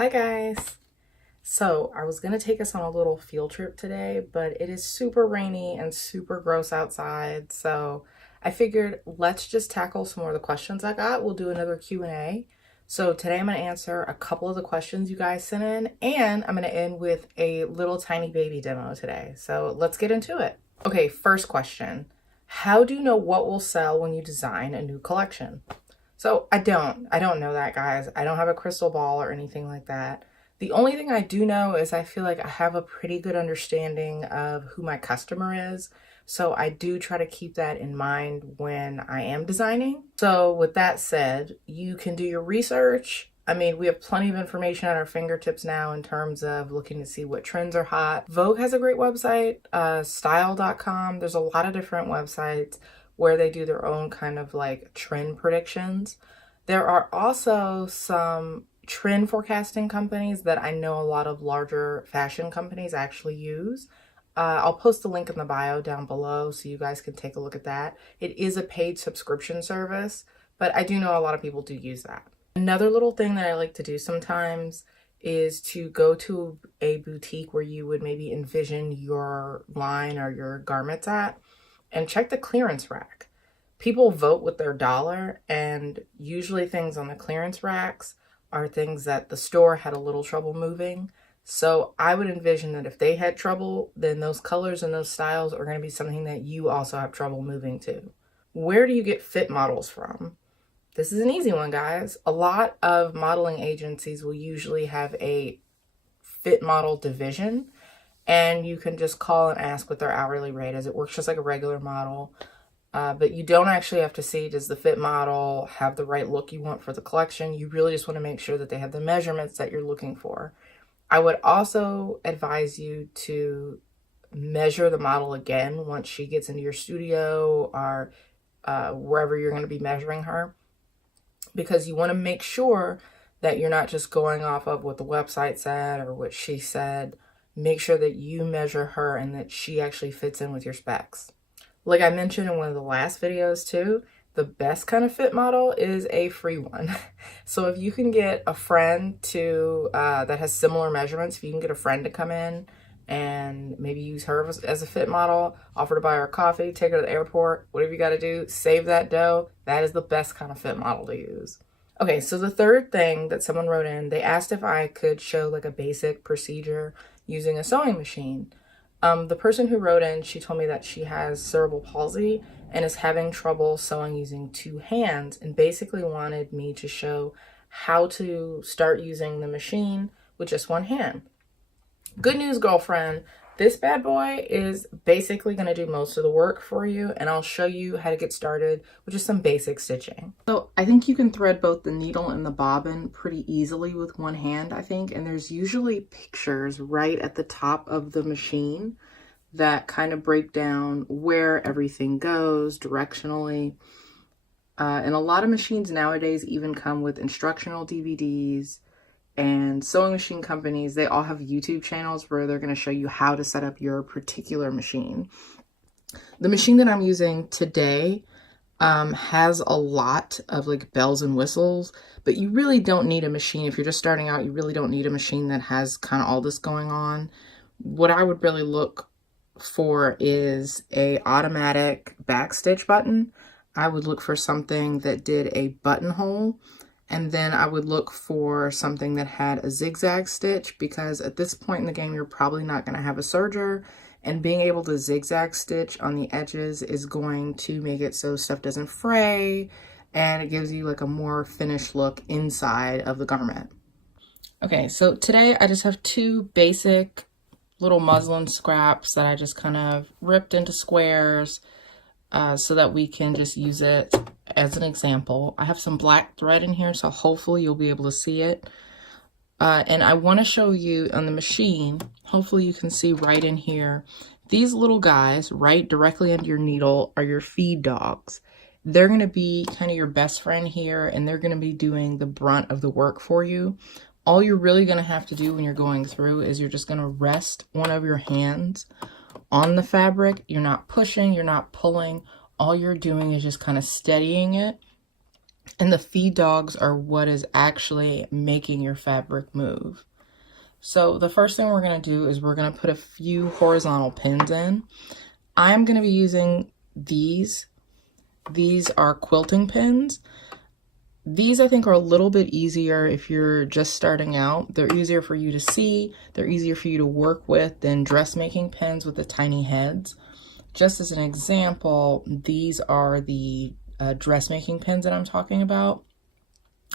Hi guys! So I was going to take us on a little field trip today, but it is super rainy and super gross outside. So I figured let's just tackle some more of the questions I got. We'll do another Q&A. So today I'm going to answer a couple of the questions you guys sent in, and I'm going to end with a little tiny baby demo today. So let's get into it. Okay, first question. How do you know what will sell when you design a new collection? So I don't know that, guys. I don't have a crystal ball or anything like that. The only thing I do know is I feel like I have a pretty good understanding of who my customer is. So I do try to keep that in mind when I am designing. So with that said, you can do your research. I mean, we have plenty of information at our fingertips now in terms of looking to see what trends are hot. Vogue has a great website, style.com. There's a lot of different websites where they do their own kind of like trend predictions. There are also some trend forecasting companies that I know a lot of larger fashion companies actually use. I'll post the link in the bio down below so you guys can take a look at that. It is a paid subscription service, but I do know a lot of people do use that. Another little thing that I like to do sometimes is to go to a boutique where you would maybe envision your line or your garments at, and check the clearance rack. People vote with their dollar, and usually things on the clearance racks are things that the store had a little trouble moving. So I would envision that if they had trouble, then those colors and those styles are going to be something that you also have trouble moving to. Where do you get fit models from? This is an easy one, guys. A lot of modeling agencies will usually have a fit model division, and you can just call and ask what their hourly rate is. It works just like a regular model, but you don't actually have to see, does the fit model have the right look you want for the collection? You really just want to make sure that they have the measurements that you're looking for. I would also advise you to measure the model again once she gets into your studio or wherever you're going to be measuring her, because you want to make sure that you're not just going off of what the website said or what she said. Make sure that you measure her and that she actually fits in with your specs. Like I mentioned in one of the last videos too, the best kind of fit model is a free one. So if you can get a friend to that has similar measurements, if you can get a friend to come in and maybe use her as a fit model, offer to buy her coffee, take her to the airport, whatever you got to do, save that dough. That is the best kind of fit model to use. Okay, so the third thing that someone wrote in, they asked if I could show like a basic procedure using a sewing machine. The person who wrote in, she told me that she has cerebral palsy and is having trouble sewing using two hands, and basically wanted me to show how to start using the machine with just one hand. Good news, girlfriend. This bad boy is basically going to do most of the work for you, and I'll show you how to get started with just some basic stitching. So I think you can thread both the needle and the bobbin pretty easily with one hand, I think, and there's usually pictures right at the top of the machine that kind of break down where everything goes directionally. And a lot of machines nowadays even come with instructional DVDs, and sewing machine companies, they all have YouTube channels where they're going to show you how to set up your particular machine. The machine that I'm using today has a lot of like bells and whistles, but you really don't need a machine. If you're just starting out, you really don't need a machine that has kind of all this going on. What I would really look for is a automatic backstitch button. I would look for something that did a buttonhole. And then I would look for something that had a zigzag stitch, because at this point in the game, you're probably not going to have a serger, and being able to zigzag stitch on the edges is going to make it so stuff doesn't fray, and it gives you like a more finished look inside of the garment. Okay, so today I just have two basic little muslin scraps that I just kind of ripped into squares so that we can just use it as an example. I have some black thread in here, so hopefully you'll be able to see it. And I want to show you on the machine, hopefully you can see right in here, these little guys right directly under your needle are your feed dogs. They're going to be kind of your best friend here, and they're going to be doing the brunt of the work for you. All you're really going to have to do when you're going through is you're just going to rest one of your hands on the fabric. You're not pushing, you're not pulling. All you're doing is just kind of steadying it And the feed dogs are what is actually making your fabric move. So the first thing we're going to do is we're going to put a few horizontal pins in. I'm going to be using these. These are quilting pins. These I think are a little bit easier if you're just starting out. They're easier for you to see. They're easier for you to work with than dressmaking pins with the tiny heads. Just as an example, these are the dressmaking pins that I'm talking about.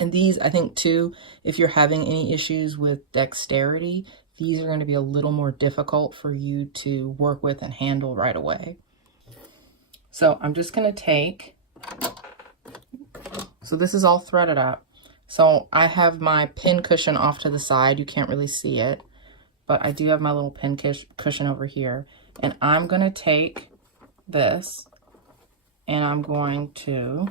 And these, I think too, if you're having any issues with dexterity, these are going to be a little more difficult for you to work with and handle right away. So I'm just going to take, so this is all threaded up. So I have my pin cushion off to the side. You can't really see it, but I do have my little pin cushion over here. And I'm going to take this and I'm going to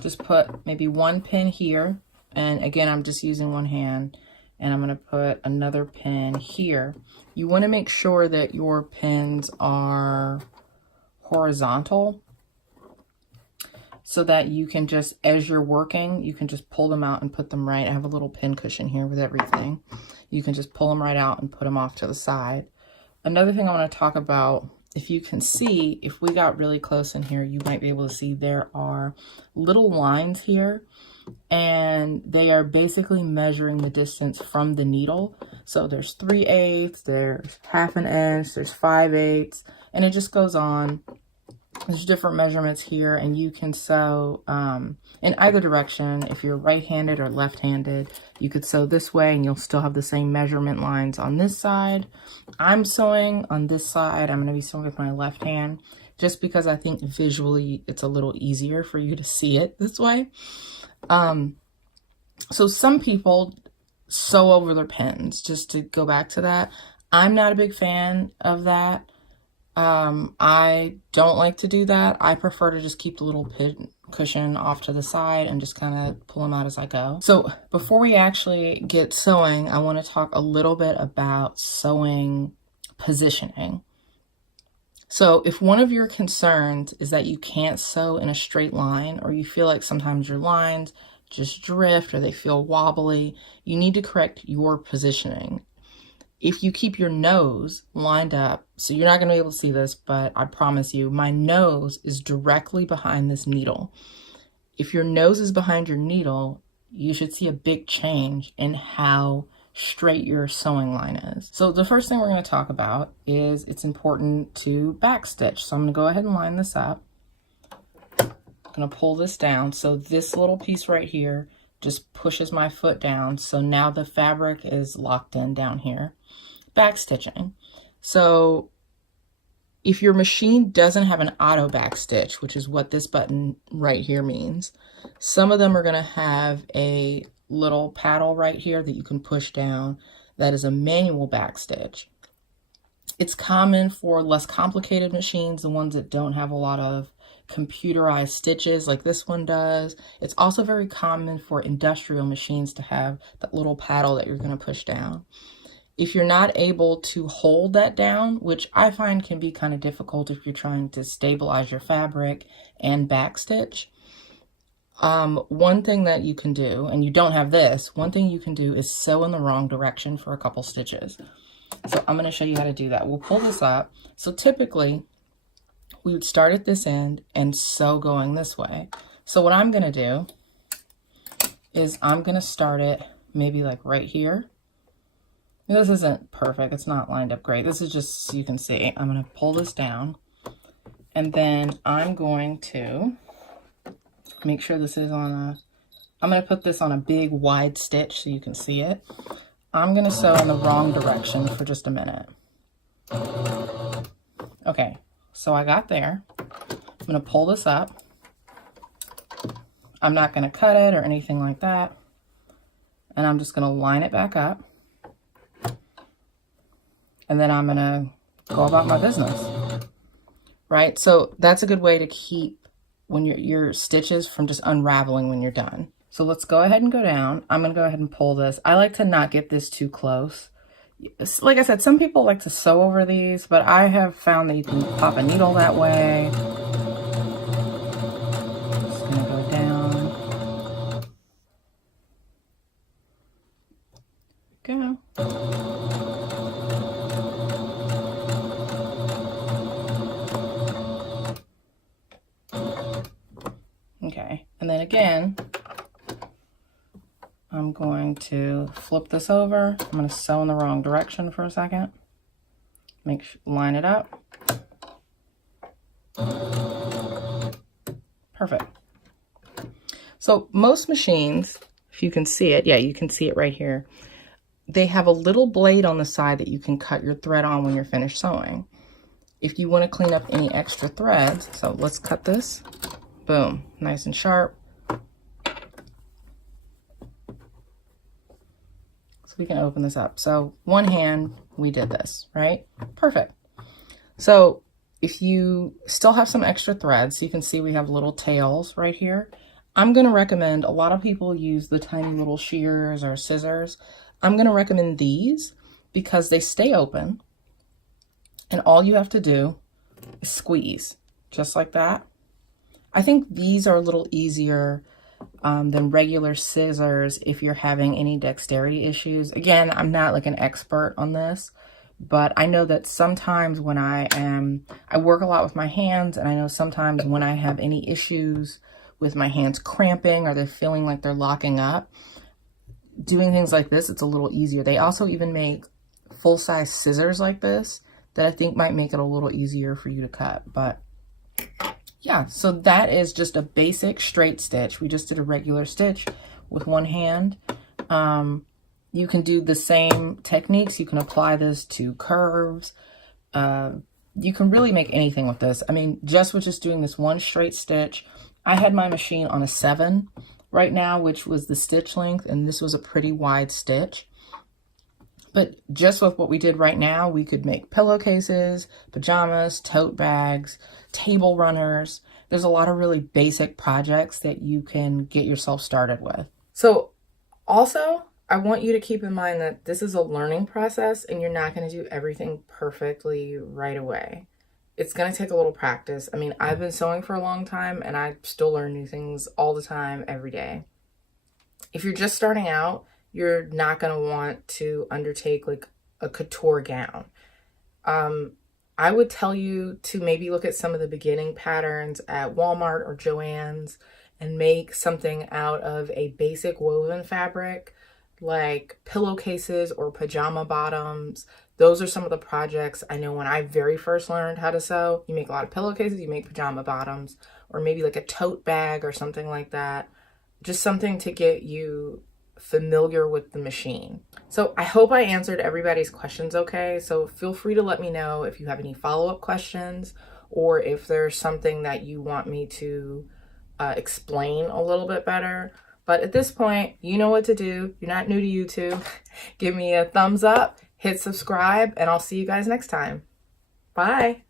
just put maybe one pin here. And again, I'm just using one hand, and I'm going to put another pin here. You want to make sure that your pins are horizontal so that you can just, as you're working, you can just pull them out and put them right. I have a little pin cushion here with everything. You can just pull them right out and put them off to the side. Another thing I want to talk about, if you can see, if we got really close in here, you might be able to see there are little lines here, and they are basically measuring the distance from the needle. So there's 3/8, there's 1/2 inch, there's 5/8, and it just goes on. There's different measurements here, and you can sew in either direction. If you're right-handed or left-handed, you could sew this way and you'll still have the same measurement lines on this side. I'm sewing on this side. I'm going to be sewing with my left hand just because I think visually it's a little easier for you to see it this way. So some people sew over their pins, just to go back to that. I'm not a big fan of that. I don't like to do that. I prefer to just keep the little pin cushion off to the side and just kind of pull them out as I go. So before we actually get sewing, I want to talk a little bit about sewing positioning. So if one of your concerns is that you can't sew in a straight line, or you feel like sometimes your lines just drift or they feel wobbly, you need to correct your positioning. If you keep your nose lined up, so you're not going to be able to see this, but I promise you, my nose is directly behind this needle. If your nose is behind your needle, you should see a big change in how straight your sewing line is. So the first thing we're going to talk about is it's important to backstitch. So I'm going to go ahead and line this up. I'm going to pull this down. So this little piece right here just pushes my foot down. So now the fabric is locked in down here. Backstitching. So if your machine doesn't have an auto backstitch, which is what this button right here means, some of them are going to have a little paddle right here that you can push down. That is a manual backstitch. It's common for less complicated machines, the ones that don't have a lot of computerized stitches like this one does. It's also very common for industrial machines to have that little paddle that you're going to push down. If you're not able to hold that down, which I find can be kind of difficult if you're trying to stabilize your fabric and backstitch, one thing that you can do, and you don't have this, one thing you can do is sew in the wrong direction for a couple stitches. So I'm going to show you how to do that. We'll pull this up. So typically we would start at this end and sew going this way. So what I'm going to do is I'm going to start it maybe like right here. This isn't perfect. It's not lined up great. This is just so you can see. I'm going to pull this down, and then I'm going to make sure this is on a, I'm going to put this on a big wide stitch so you can see it. I'm going to sew in the wrong direction for just a minute. Okay, so I got there. I'm going to pull this up. I'm not going to cut it or anything like that. And I'm just going to line it back up. And then I'm going to go about my business, right? So that's a good way to keep when your stitches from just unraveling when you're done. So let's go ahead and go down. I'm going to go ahead and pull this. I like to not get this too close. Like I said, some people like to sew over these, but I have found that you can pop a needle that way. Just going to go down. Okay, and then again, I'm going to flip this over. I'm going to sew in the wrong direction for a second. Line it up. Perfect. So most machines, if you can see it, yeah, you can see it right here. They have a little blade on the side that you can cut your thread on when you're finished sewing. If you want to clean up any extra threads, so let's cut this. Boom, nice and sharp. So we can open this up. So one hand, we did this, right? Perfect. So if you still have some extra threads, you can see we have little tails right here. I'm going to recommend, a lot of people use the tiny little shears or scissors. I'm going to recommend these because they stay open and all you have to do is squeeze just like that. I think these are a little easier than regular scissors if you're having any dexterity issues. Again, I'm not like an expert on this, but I know that sometimes when I work a lot with my hands, and I know sometimes when I have any issues with my hands cramping or they're feeling like they're locking up, doing things like this, it's a little easier. They also even make full-size scissors like this that I think might make it a little easier for you to cut. But yeah, so that is just a basic straight stitch. We just did a regular stitch with one hand. You can do the same techniques. You can apply this to curves. You can really make anything with this. I mean, just with just doing this one straight stitch, I had my machine on a 7 right now, which was the stitch length, and this was a pretty wide stitch. But just with what we did right now, we could make pillowcases, pajamas, tote bags, table runners. There's a lot of really basic projects that you can get yourself started with. So also, I want you to keep in mind that this is a learning process and you're not going to do everything perfectly right away. It's going to take a little practice. I mean, I've been sewing for a long time and I still learn new things all the time, every day. If you're just starting out, you're not going to want to undertake like a couture gown. I would tell you to maybe look at some of the beginning patterns at Walmart or Joann's and make something out of a basic woven fabric like pillowcases or pajama bottoms. Those are some of the projects I know when I very first learned how to sew. You make a lot of pillowcases, you make pajama bottoms, or maybe like a tote bag or something like that. Just something to get you familiar with the machine. So I hope I answered everybody's questions okay. So feel free to let me know if you have any follow-up questions or if there's something that you want me to explain a little bit better. But at this point, you know what to do. You're not new to YouTube. Give me a thumbs up, hit subscribe, and I'll see you guys next time. Bye.